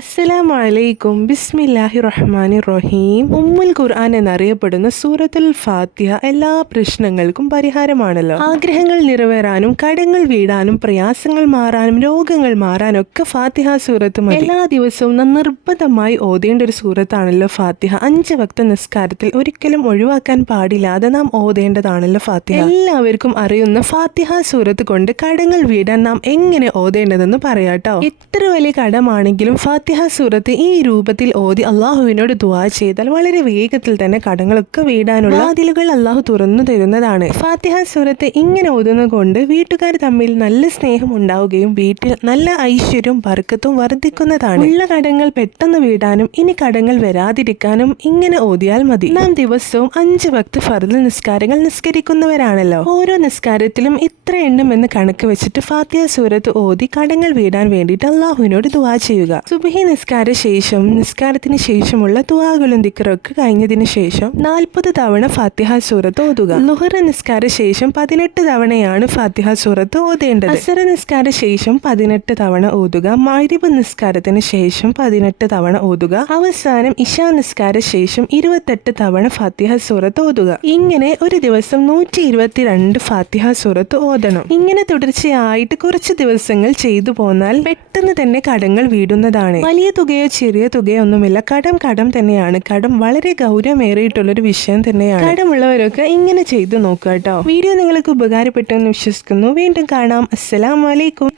അസ്സലാമു അലൈക്കും. ബിസ്മില്ലാഹിർ റഹ്മാനിർ റഹീം. ഉമ്മുൽ ഖുർആൻ എന്നറിയപ്പെടുന്ന സൂറത്തുൽ ഫാത്തിഹ എല്ലാ പ്രശ്നങ്ങൾക്കും പരിഹാരമാണല്ലോ. ആഗ്രഹങ്ങൾ നിറവേറാനും കടങ്ങൾ വീടാനും പ്രയാസങ്ങൾ മാറാനും രോഗങ്ങൾ മാറാനും ഒക്കെ ഫാത്തിഹ സൂറത്ത് മതി. എല്ലാ ദിവസവും നിർബന്ധമായി ഓതേണ്ട ഒരു സൂറത്താണല്ലോ ഫാത്തിഹ. 5 വക്ത നിസ്കാരത്തിൽ ഒരിക്കലും ഒഴിവാക്കാൻ പാടില്ലാതെ നാം ഓതേണ്ടതാണല്ലോ ഫാത്തിഹ. എല്ലാവർക്കും അറിയുന്ന ഫാത്തിഹ സൂറത്ത് കൊണ്ട് കടങ്ങൾ വീടാൻ നാം എങ്ങനെ ഓതേണ്ടതെന്ന് പറയാട്ടോ. എത്ര വലിയ കടമാണെങ്കിലും ഫാത്തിഹ സൂറത്ത് ഈ രൂപത്തിൽ ഓതി അള്ളാഹുവിനോട് ദുആ ചെയ്താൽ വളരെ വേഗത്തിൽ തന്നെ കടങ്ങളൊക്കെ വീടാനുള്ള വാതിലുകൾ അള്ളാഹു തുറന്നു തരുന്നതാണ്. ഫാത്തിഹ സൂറത്ത് ഇങ്ങനെ ഓതുന്നത് കൊണ്ട് വീട്ടുകാർ തമ്മിൽ നല്ല സ്നേഹം ഉണ്ടാവുകയും വീട്ടിൽ നല്ല ഐശ്വര്യവും ബർക്കത്തും വർദ്ധിക്കുന്നതാണ്. ഉള്ള കടങ്ങൾ പെട്ടെന്ന് വീടാനും ഇനി കടങ്ങൾ വരാതിരിക്കാനും ഇങ്ങനെ ഓതിയാൽ മതി. നാം ദിവസവും 5 വക്ത് ഫർദ് നിസ്കാരങ്ങൾ നിസ്കരിക്കുന്നവരാണല്ലോ. ഓരോ നിസ്കാരത്തിലും ഇത്ര എണ്ണം എന്ന് കണക്ക് വെച്ചിട്ട് ഫാത്തിഹ സൂറത്ത് ഓതി കടങ്ങൾ വീടാൻ വേണ്ടിയിട്ട് അള്ളാഹുവിനോട് ദുആ ചെയ്യുക. സുബ്ഹി നിസ്കാരത്തിന് ശേഷമുള്ള ദുആകളും ദിക്റൊക്കെ കഴിഞ്ഞതിന് ശേഷം 40 തവണ ഫാത്തിഹ സൂറത്ത് ഓതുക. ളുഹർ നിസ്കാര ശേഷം 18 തവണയാണ് ഫാത്തിഹ സൂറത്ത് ഓതേണ്ടത്. അസർ നിസ്കാര ശേഷം 18 തവണ ഓതുക. മഗ്രിബ് നിസ്കാരത്തിന് ശേഷം 18 തവണ ഓതുക. അവസാനം ഇശാ നിസ്കാര ശേഷം 28 തവണ ഫാത്തിഹ സൂറത്ത് ഓതുക. ഇങ്ങനെ ഒരു ദിവസം 122 ഫാത്തിഹ സൂറത്ത് ഓതണം. ഇങ്ങനെ തുടർച്ചയായിട്ട് കുറച്ച് ദിവസങ്ങൾ ചെയ്തു പോന്നാൽ പെട്ടെന്ന് തന്നെ കടങ്ങൾ വീടുന്നതാണ്. വലിയ തുകയോ ചെറിയ തുകയോ ഒന്നുമില്ല. കടം തന്നെയാണ്. കടം വളരെ ഗൗരവമേറിയിട്ടുള്ളൊരു വിഷയം തന്നെയാണ്. കടമുള്ളവരൊക്കെ ഇങ്ങനെ ചെയ്തു നോക്കുക കേട്ടോ. വീഡിയോ നിങ്ങൾക്ക് ഉപകാരപ്പെട്ടെന്ന് വിശ്വസിക്കുന്നു. വീണ്ടും കാണാം. അസ്സലാമു അലൈക്കും.